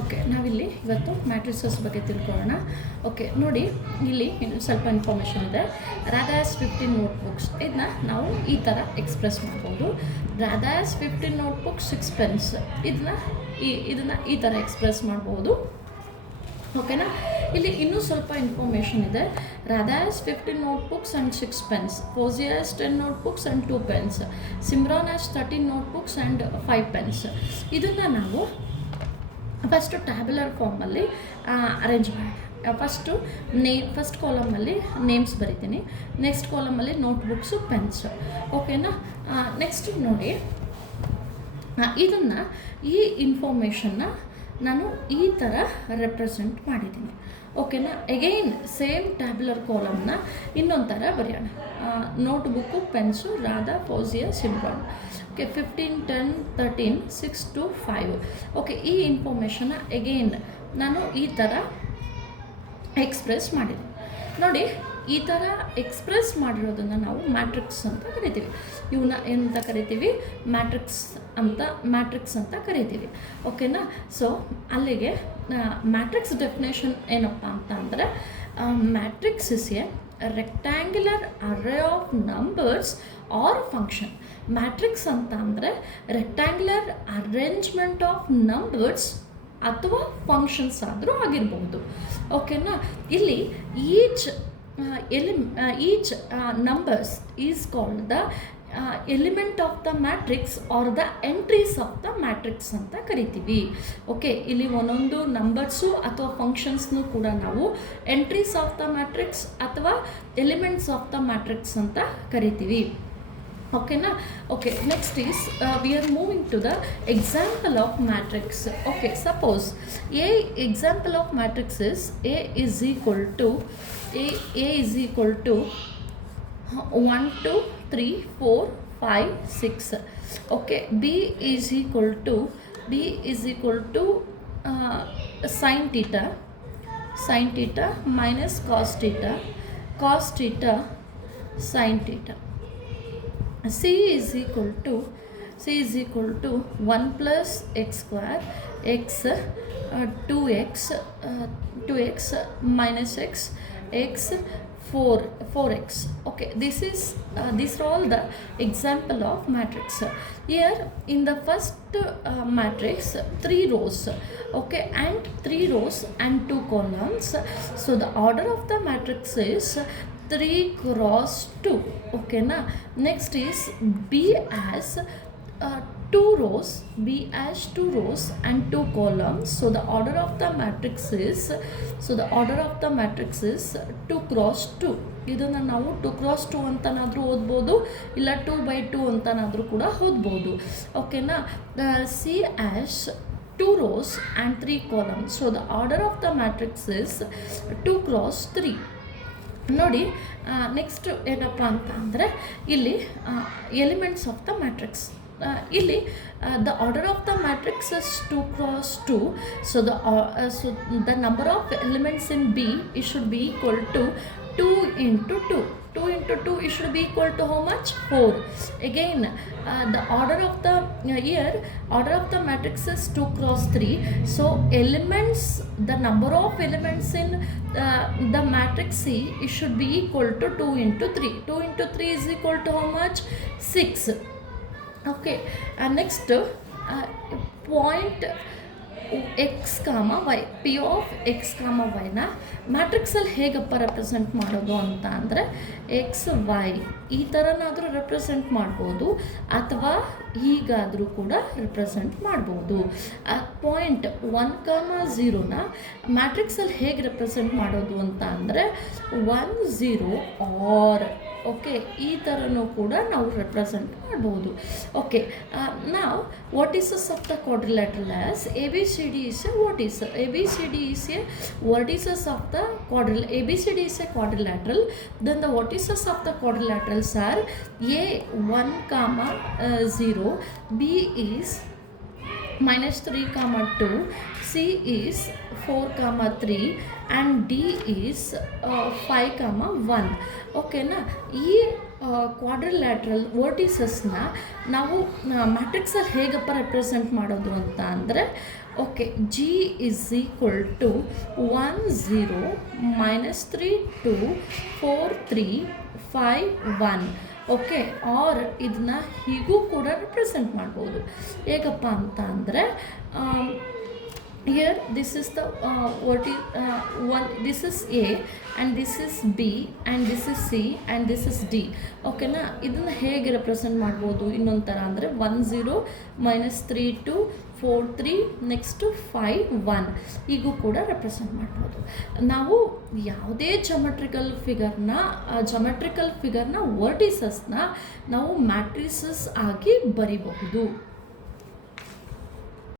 Okay, ನಾವಿಲ್ಲಿ ಇವತ್ತು matrices ಬಗ್ಗೆ ತಿಳ್ಕೊಳ್ಳೋಣ. ಓಕೆ ನೋಡಿ, ಇಲ್ಲಿ ಸ್ವಲ್ಪ ಇನ್ಫಾರ್ಮೇಷನ್ ಇದೆ. ರಾಧಾಸ್ 15 ನೋಟ್ಬುಕ್ಸ್, ಇದನ್ನ ನಾವು ಈ ಥರ ಎಕ್ಸ್ಪ್ರೆಸ್ ಮಾಡ್ಬೋದು. ರಾಧಾಸ್ 15 ನೋಟ್ಬುಕ್ಸ್ 6 ಪೆನ್ಸ್, ಇದನ್ನು ಈ ಥರ ಎಕ್ಸ್ಪ್ರೆಸ್ ಮಾಡ್ಬೋದು. ಓಕೆನಾ. ಇಲ್ಲಿ ಇನ್ನೂ ಸ್ವಲ್ಪ ಇನ್ಫಾರ್ಮೇಷನ್ ಇದೆ. Radha's 15 notebooks and 6 pens, Fouzia's 10 notebooks and 2 pens, Simran has 13 notebooks and 5 pens. ಇದನ್ನು ನಾವು ಫಸ್ಟು ಟ್ಯಾಬ್ಯುಲರ್ ಫಾರ್ಮಲ್ಲಿ ಅರೇಂಜ್ ಮಾಡಿ, ಫಸ್ಟ್ ಕಾಲಮಲ್ಲಿ ನೇಮ್ಸ್ ಬರಿತೀನಿ, ನೆಕ್ಸ್ಟ್ ಕಾಲಮಲ್ಲಿ ನೋಟ್ಬುಕ್ಸು, ಪೆನ್ಸ್. ಓಕೆನಾ. ನೆಕ್ಸ್ಟ್ ನೋಡಿ, ಇದನ್ನು ಈ ಇನ್ಫಾರ್ಮೇಷನ್ನ ನಾನು ಈ ಥರ ರೆಪ್ರೆಸೆಂಟ್ ಮಾಡಿದ್ದೀನಿ. ಓಕೆನಾ. ಎಗೈನ್ ಸೇಮ್ ಟ್ಯಾಬ್ಯುಲರ್ ಕಾಲಮ್ನ ಇನ್ನೊಂದು ಥರ ಬರೆಯೋಣ. Notebook, pens, Radha, Fauzia, Simran. Okay, 15, 10, 13, 6 to 5. Okay, ಈ ಇನ್ಫಾರ್ಮೇಷನ್ನ ಎಗೈನ್ ನಾನು ಈ ಥರ ಎಕ್ಸ್ಪ್ರೆಸ್ ಮಾಡಿದ್ದೀನಿ. ನೋಡಿ, ಈ ಥರ ಎಕ್ಸ್ಪ್ರೆಸ್ ಮಾಡಿರೋದನ್ನು ನಾವು ಮ್ಯಾಟ್ರಿಕ್ಸ್ ಅಂತ ಕರಿತೀವಿ. ಇವನ್ನ ಏನಂತ ಕರಿತೀವಿ? ಮ್ಯಾಟ್ರಿಕ್ಸ್ ಅಂತ ಕರಿತೀವಿ. ಓಕೆನಾ. ಸೊ ಅಲ್ಲಿಗೆ ಮ್ಯಾಟ್ರಿಕ್ಸ್ ಡೆಫಿನೇಷನ್ ಏನಪ್ಪ ಅಂತ ಅಂದರೆ, matrix is A rectangular array of numbers are function. Matrix ಅಂತ ಅಂದರೆ ರೆಕ್ಟ್ಯಾಂಗ್ಯುಲರ್ ಅರೇಂಜ್ಮೆಂಟ್ ಆಫ್ ನಂಬರ್ಸ್ ಅಥವಾ ಫಂಕ್ಷನ್ಸ್ ಆದರೂ ಆಗಿರ್ಬೋದು. ಓಕೆನಾ. ಇಲ್ಲಿ each numbers is called the element of the matrix or the entries of the matrix ಅಂತ ಕರಿತೀವಿ. ಓಕೆ, ಇಲ್ಲಿ ಒಂದೊಂದು ನಂಬರ್ಸು ಅಥವಾ ಫಂಕ್ಷನ್ಸ್ನು ಕೂಡ ನಾವು ಎಂಟ್ರೀಸ್ ಆಫ್ ದ ಮ್ಯಾಟ್ರಿಕ್ಸ್ ಅಥವಾ ಎಲಿಮೆಂಟ್ಸ್ ಆಫ್ ದ ಮ್ಯಾಟ್ರಿಕ್ಸ್ ಅಂತ ಕರಿತೀವಿ. ಓಕೆನಾ. Okay, next is we are moving to the example of matrix. Okay, suppose example of matrix is A is equal to 1, 2, 3, 4, 5, 6. Okay, B is equal to sin theta minus cos theta sin theta. C is equal to 1 plus x square x 2x minus x 4x. Okay, these are all the example of matrix. Here in the first matrix 3 rows, okay, and 3 rows and 2 columns. So the order of the matrix is 3 cross 2. Okay na. Next is B as 2 rows and 2 columns. So the order of the matrix is 2 cross 2. ಇದನ್ನು ನಾವು 2 cross 2 ಅಂತನಾದರೂ ಓದ್ಬೋದು, ಇಲ್ಲ 2/2 ಅಂತನಾದರೂ ಕೂಡ ಓದ್ಬೋದು. ಓಕೆನಾ. C as 2 rows and 3 columns. So the order of the matrix is 2 cross 3. ನೋಡಿ, next ಏನಪ್ಪ ಅಂತ ಅಂದರೆ, ಇಲ್ಲಿ ಎಲಿಮೆಂಟ್ಸ್ ಆಫ್ ದ ಮ್ಯಾಟ್ರಿಕ್ಸ್. ಇಲ್ಲಿ the order of the matrix is 2 cross 2. So the number of elements in B, it should be equal to 2 into 2. 2 into 2, it should be equal to how much? 4. Again, the order of the matrix is 2 cross 3. So the number of elements in the matrix C, it should be equal to 2 into 3. 2 into 3 is equal to how much? 6. Okay, next point x, y, p of x, yನ ಮ್ಯಾಟ್ರಿಕ್ಸಲ್ಲಿ ಹೇಗಪ್ಪ represent ಮಾಡೋದು ಅಂತ ಅಂದರೆ, X Y ಈ ಥರನಾದರೂ represent ಮಾಡ್ಬೋದು, ಅಥವಾ ಹೀಗಾದರೂ ಕೂಡ represent ಮಾಡ್ಬೋದು. Point 1, 0ನ ಮ್ಯಾಟ್ರಿಕ್ಸಲ್ಲಿ ಹೇಗೆ ರೆಪ್ರೆಸೆಂಟ್ ಮಾಡೋದು ಅಂತ ಅಂದರೆ 1, 0 ಆರ್. ಓಕೆ, ಈ ಥರನೂ ಕೂಡ ನಾವು ರೆಪ್ರೆಸೆಂಟ್ ಮಾಡ್ಬೋದು. ಓಕೆ, ನಾವು vertices of the quadrilateral as ABCD is a vertices. ABCD is a vertices of the quadrilateral. ABCD is a quadrilateral. Then the vertices of the quadrilaterals are A 1, 0, B is -3, 2, C is 4, 3 and D is 5, 1. ಓಕೆನಾ. ಈ quadrilateral ವರ್ಟಿಸಸ್ನ ನಾವು ಮ್ಯಾಟ್ರಿಕ್ಸಲ್ಲಿ ಹೇಗಪ್ಪ represent ಮಾಡೋದು ಅಂತ ಅಂದರೆ, okay, G is equal to 1 0 -3 2 4 3 5 1. Okay, or ಇದನ್ನ ಹೀಗೂ ಕೂಡ ರೆಪ್ರೆಸೆಂಟ್ ಮಾಡ್ಬೋದು. ಹೇಗಪ್ಪ ಅಂತ ಅಂದರೆ, here this is the what is one, this is A and this is B and this is C and this is D. ಓಕೆನಾ, ಇದನ್ನು ಹೇಗೆ ರೆಪ್ರೆಸೆಂಟ್ ಮಾಡ್ಬೋದು ಇನ್ನೊಂದು ಥರ ಅಂದರೆ 1 0 -3 2 4 3 ನೆಕ್ಸ್ಟು 5 1 ಹೀಗೂ ಕೂಡ ರೆಪ್ರೆಸೆಂಟ್ ಮಾಡ್ಬೋದು. ನಾವು ಯಾವುದೇ ಜಮೆಟ್ರಿಕಲ್ ಫಿಗರ್ನ ವರ್ಟಿಸಸ್ನ ನಾವು ಮ್ಯಾಟ್ರಿಸಸ್ ಆಗಿ ಬರಿಬಹುದು.